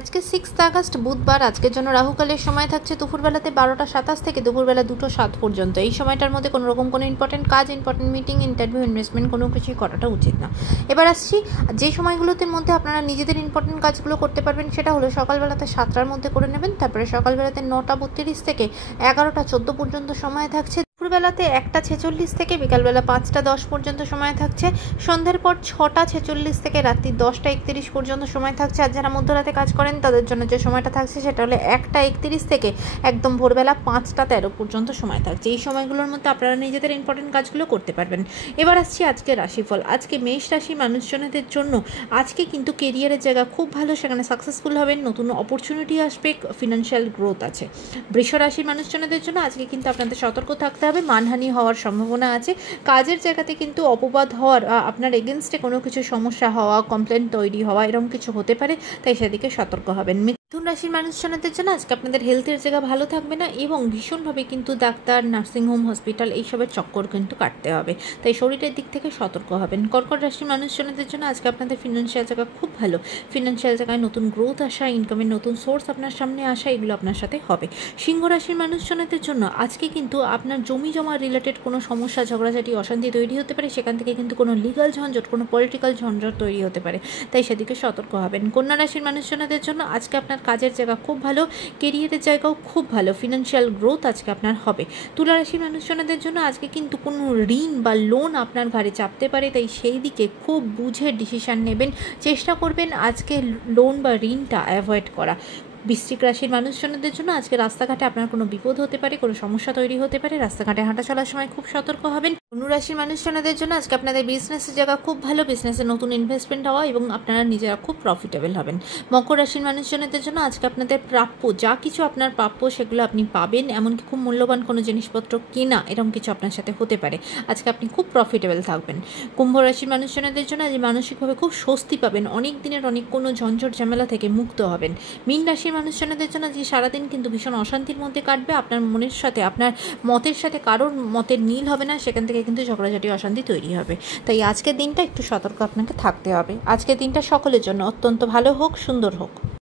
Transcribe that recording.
আজকে 6 আগস্ট বুধবার। আজকের জন্য রাহুকালের সময় থাকছে দুপুরবেলাতে 12টা 27 থেকে দুপুরবেলা 2টো 7 পর্যন্ত। এই সময়টার মধ্যে কোনো রকম কোনো ইম্পর্টেন্ট কাজ, ইম্পর্টেন্ট মিটিং, ইন্টারভিউ, ইনভেস্টমেন্ট কোনো কিছুই করাটা উচিত না। এবার আসছি যে সময়গুলোতে মধ্যে আপনারা নিজেদের ইম্পর্টেন্ট কাজগুলো করতে পারবেন, সেটা হলো সকালবেলাতে 7টার মধ্যে করে নেবেন। তারপরে সকালবেলাতে 9টা 32 থেকে 11টা 14 পর্যন্ত সময় থাকছে। দুপুরবেলাতে 1টা 46 থেকে বিকালবেলা 5টা 10 পর্যন্ত সময় থাকছে। সন্ধ্যের পর 6টা 46 থেকে রাত্রি 10টা 31 পর্যন্ত সময় থাকছে। আর যারা মধ্যরাতে কাজ করেন তাদের জন্য যে সময়টা থাকছে সেটা হলো 1টা 31 থেকে একদম ভোরবেলা 5টা 13 পর্যন্ত সময় থাকছে। এই সময়গুলোর মধ্যে আপনারা নিজেদের ইম্পর্টেন্ট কাজগুলো করতে পারবেন। এবার আসছি আজকে রাশিফল। আজকে মেষ রাশি মানুষজনদের জন্য আজকে কিন্তু কেরিয়ারের জায়গা খুব ভালো, সেখানে সাকসেসফুল হবেন, নতুন অপরচুনিটি আসবে, ফিনান্সিয়াল গ্রোথ আছে। বৃষ রাশির মানুষজনদের জন্য আজকে কিন্তু আপনাদের সতর্ক থাকতে হবে, মানহানি হওয়ার সম্ভাবনা আছে। কাজের জায়গাতে কিন্তু অপবাদ হওয়ার, আপনার এগেনস্টে কোনো কিছু সমস্যা হওয়া, কমপ্লেন তৈরি হওয়া, এরকম কিছু হতে পারে, তাই সেদিকে সতর্ক হবেন। মিথুন রাশির মানুষজনদের জন্য আজকে আপনাদের হেলথের জায়গা ভালো থাকবে না এবং ভীষণভাবে কিন্তু ডাক্তার, নার্সিংহোম, হসপিটাল এইসবের চক্কর কিন্তু কাটতে হবে, তাই শরীরের দিক থেকে সতর্ক হবেন। কর্কট রাশির মানুষজনদের জন্য আজকে আপনাদের ফিনান্সিয়াল জায়গা খুব ভালো, ফিনান্সিয়াল জায়গায় নতুন গ্রোথ আসা, ইনকামের নতুন সোর্স আপনার সামনে আসা, এগুলো আপনার সাথে হবে। সিংহ রাশির মানুষজনদের জন্য আজকে কিন্তু আপনার জমি জমা রিলেটেড কোনো সমস্যা, ঝগড়াঝাটি, অশান্তি তৈরি হতে পারে, সেখান থেকে কিন্তু কোনো লিগাল ঝঞ্ঝট, কোনো পলিটিক্যাল ঝঞ্ঝট তৈরি হতে পারে, তাই সেদিকে সতর্ক হবেন। কন্যা রাশির মানুষজনদের জন্য আজকে আপনার কাজের জায়গা খুব ভালো, কেরিয়ারের জায়গাও খুব ভালো, ফিনান্সিয়াল গ্রোথ আজকে আপনার হবে। তুলা রাশির মানুষজনদের জন্য আজকে কিন্তু কোনো ঋণ বা লোন আপনার ঘাড়ে চাপতে পারে, তাই সেই দিকে খুব বুঝে ডিসিশান নেবেন, চেষ্টা করবেন আজকে লোন বা ঋণটা অ্যাভয়েড করা। বৃশ্চিক রাশির মানুষজনদের জন্য আজকে রাস্তাঘাটে আপনার কোনো বিপদ হতে পারে, কোনো সমস্যা তৈরি হতে পারে, রাস্তাঘাটে হাঁটা চলার সময় খুব সতর্ক হবেন। ধনু রাশির মানুষজনদের জন্য আজকে আপনাদের বিজনেসের জায়গা খুব ভালো, বিজনেসে নতুন ইনভেস্টমেন্ট হওয়া এবং আপনারা নিজেরা খুব প্রফিটেবল হবেন। মকর রাশির মানুষজনদের জন্য আজকে আপনাদের প্রাপ্য যা কিছু আপনার প্রাপ্য সেগুলো আপনি পাবেন, এমনকি খুব মূল্যবান কোনো জিনিসপত্র কেনা, এরকম কিছু আপনার সাথে হতে পারে, আজকে আপনি খুব প্রফিটেবল থাকবেন। কুম্ভ রাশির মানুষজনদের জন্য আজ মানসিকভাবে খুব স্বস্তি পাবেন, অনেক দিনের অনেক কোনো ঝঞ্ঝট ঝামেলা থেকে মুক্ত হবেন। মীন রাশির মানুষজনদের জন্য যে সারাদিন কিন্তু ভীষণ অশান্তির মধ্যে কাটবে, আপনার মনের সাথে, আপনার মতের সাথে কারোর মতের মিল হবে না, সেখান থেকে কিন্তু ঝগড়াঝাটি, অশান্তি তৈরি হবে, তাই আজকের দিনটা একটু সতর্ক আপনাকে থাকতে হবে। আজকের দিনটা সকলের জন্য অত্যন্ত ভালো হোক, সুন্দর হোক।